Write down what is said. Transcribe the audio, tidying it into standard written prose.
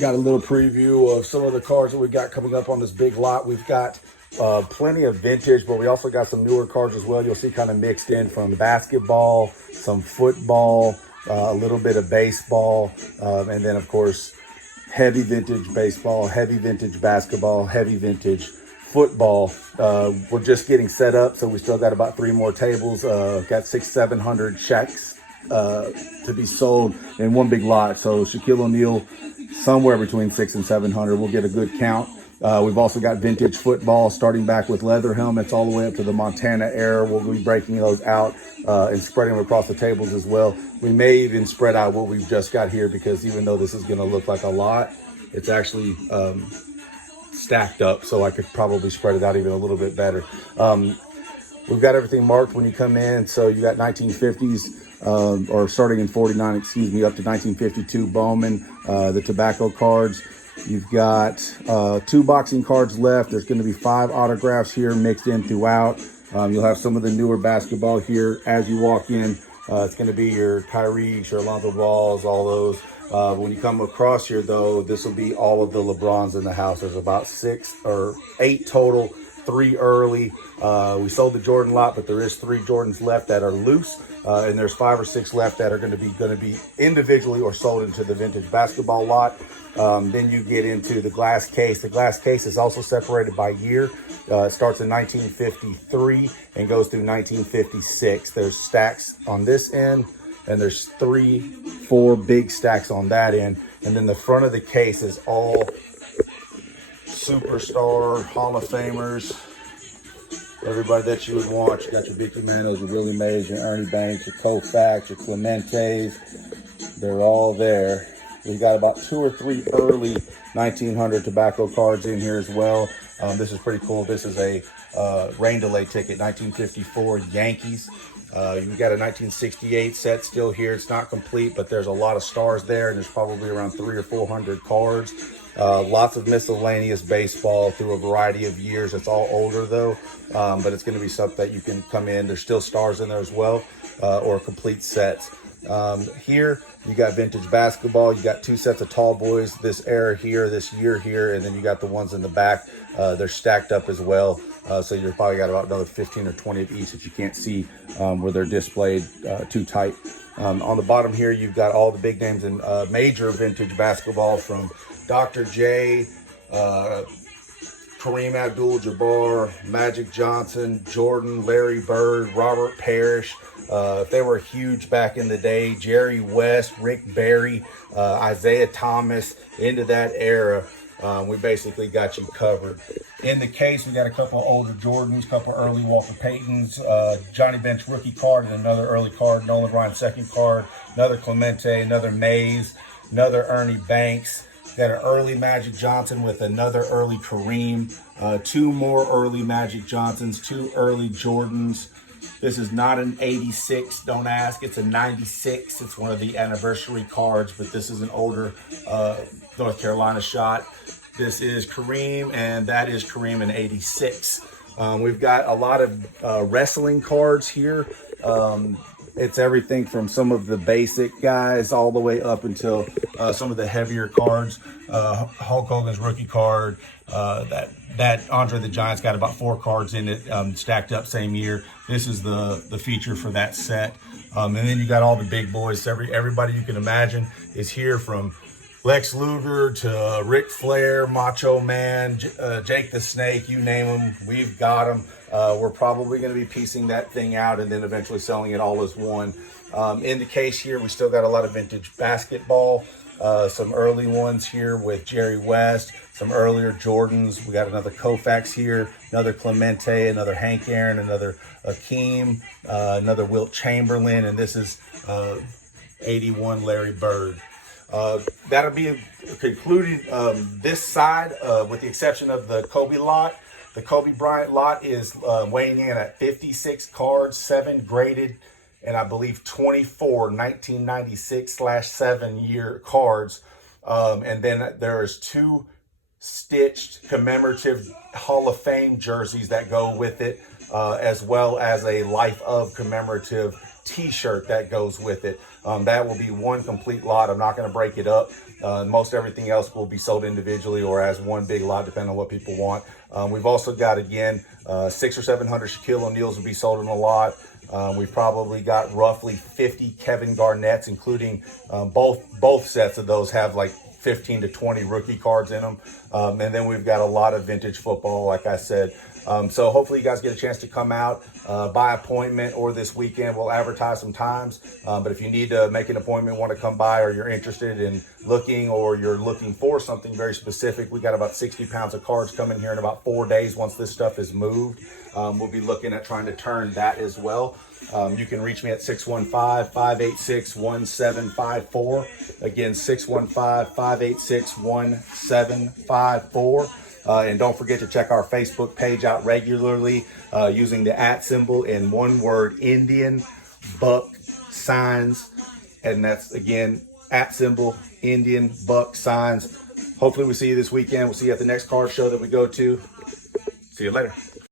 Got a little preview of some of the cards that we got coming up on this big lot. We've got plenty of vintage, but we also got some newer cards as well. You'll see kind of mixed in from basketball, some football, a little bit of baseball, and then of course, heavy vintage baseball, heavy vintage basketball, heavy vintage football. We're just getting set up, so we still got about 3 more tables. Got 600-700 SHAQs to be sold in one big lot. So Shaquille O'Neal, somewhere between 600 and 700. We'll get a good count. We've also got vintage football, starting back with leather helmets all the way up to the Montana era. We'll be breaking those out and spreading them across the tables as well. We may even spread out what we've just got here, because even though this is going to look like a lot, it's actually stacked up, so I could probably spread it out even a little bit better. We've got everything marked when you come in. So you got 1950s, or starting in 49, excuse me, up to 1952 Bowman, the tobacco cards. You've got 2 boxing cards left. There's going to be 5 autographs here mixed in throughout. You'll have some of the newer basketball here as you walk in. It's going to be your Kyrie, your Alonzo Balls, all those. When you come across here, though, this will be all of the LeBrons in the house. There's about 6 or 8 total, 3 early. We sold the Jordan lot, but there is 3 Jordans left that are loose, and there's 5 or 6 left that are going to be individually or sold into the vintage basketball lot. Then you get into the glass case. The glass case is also separated by year. It starts in 1953 and goes through 1956. There's stacks on this end, and there's 3-4 big stacks on that end. And then the front of the case is all superstar Hall of Famers. Everybody that you would want. You got your Big Mantles, your Willie Mays, your Ernie Banks, your Koufax, your Clementes. They're all there. We've got about 2 or 3 early 1900 tobacco cards in here as well. This is pretty cool. This is a rain delay ticket, 1954 Yankees. You got a 1968 set still here. It's not complete, but there's a lot of stars there, and there's probably around 300 or 400 cards. Lots of miscellaneous baseball through a variety of years. It's all older though, but it's going to be something that you can come in. There's still stars in there as well, or complete sets. Here you got vintage basketball. You got 2 sets of tall boys, this era here, this year here, and then you got the ones in the back. They're stacked up as well. So you've probably got about another 15 or 20 of each that you can't see where they're displayed too tight. On the bottom here, you've got all the big names in major vintage basketball, from Dr. J, Kareem Abdul-Jabbar, Magic Johnson, Jordan, Larry Bird, Robert Parrish. If they were huge back in the day, Jerry West, Rick Barry, Isaiah Thomas, into that era. We basically got you covered. In the case, we got a couple older Jordans, couple early Walter Paytons, Johnny Bench rookie card, and another early card, Nolan Ryan second card, another Clemente, another Mays, another Ernie Banks. Got an early Magic Johnson with another early Kareem, 2 more early Magic Johnsons, 2 early Jordans. This is not an 86, don't ask. It's a 96. It's one of the anniversary cards, but this is an older North Carolina shot. This is Kareem, and that is Kareem in 86. We've got a lot of wrestling cards here. It's everything from some of the basic guys all the way up until some of the heavier cards. Hulk Hogan's rookie card, that Andre the Giant's got about 4 cards in it, stacked up same year. This is the feature for that set. And then you got all the big boys. Everybody you can imagine is here, from Lex Luger to Ric Flair, Macho Man, Jake the Snake, you name them, we've got them. We're probably going to be piecing that thing out and then eventually selling it all as one. In the case here, we still got a lot of vintage basketball, some early ones here with Jerry West, some earlier Jordans. We got another Koufax here, another Clemente, another Hank Aaron, another Akeem, another Wilt Chamberlain, and this is 81 Larry Bird. That'll be concluded this side, with the exception of the Kobe lot. The Kobe Bryant lot is weighing in at 56 cards, 7 graded, and I believe 24 1996/7 year cards. And then there's 2 stitched commemorative Hall of Fame jerseys that go with it, as well as a Life of commemorative t-shirt that goes with it. That will be one complete lot. I'm not going to break it up. Most everything else will be sold individually or as one big lot, depending on what people want. We've also got, again, 600 or 700 Shaquille O'Neals will be sold in a lot. We've probably got roughly 50 Kevin Garnetts, including both sets of those have like 15 to 20 rookie cards in them. And then we've got a lot of vintage football, like I said. So hopefully you guys get a chance to come out by appointment, or this weekend we'll advertise some times. But if you need to make an appointment, want to come by, or you're interested in looking, or you're looking for something very specific, we got about 60 pounds of cards coming here in about 4 days once this stuff is moved. We'll be looking at trying to turn that as well. You can reach me at 615-586-1754. Again, 615-586-1754. And don't forget to check our Facebook page out regularly using the @ symbol in one word, Indian Buck Signs. And that's, again, @ symbol, Indian Buck Signs. Hopefully we see you this weekend. We'll see you at the next card show that we go to. See you later.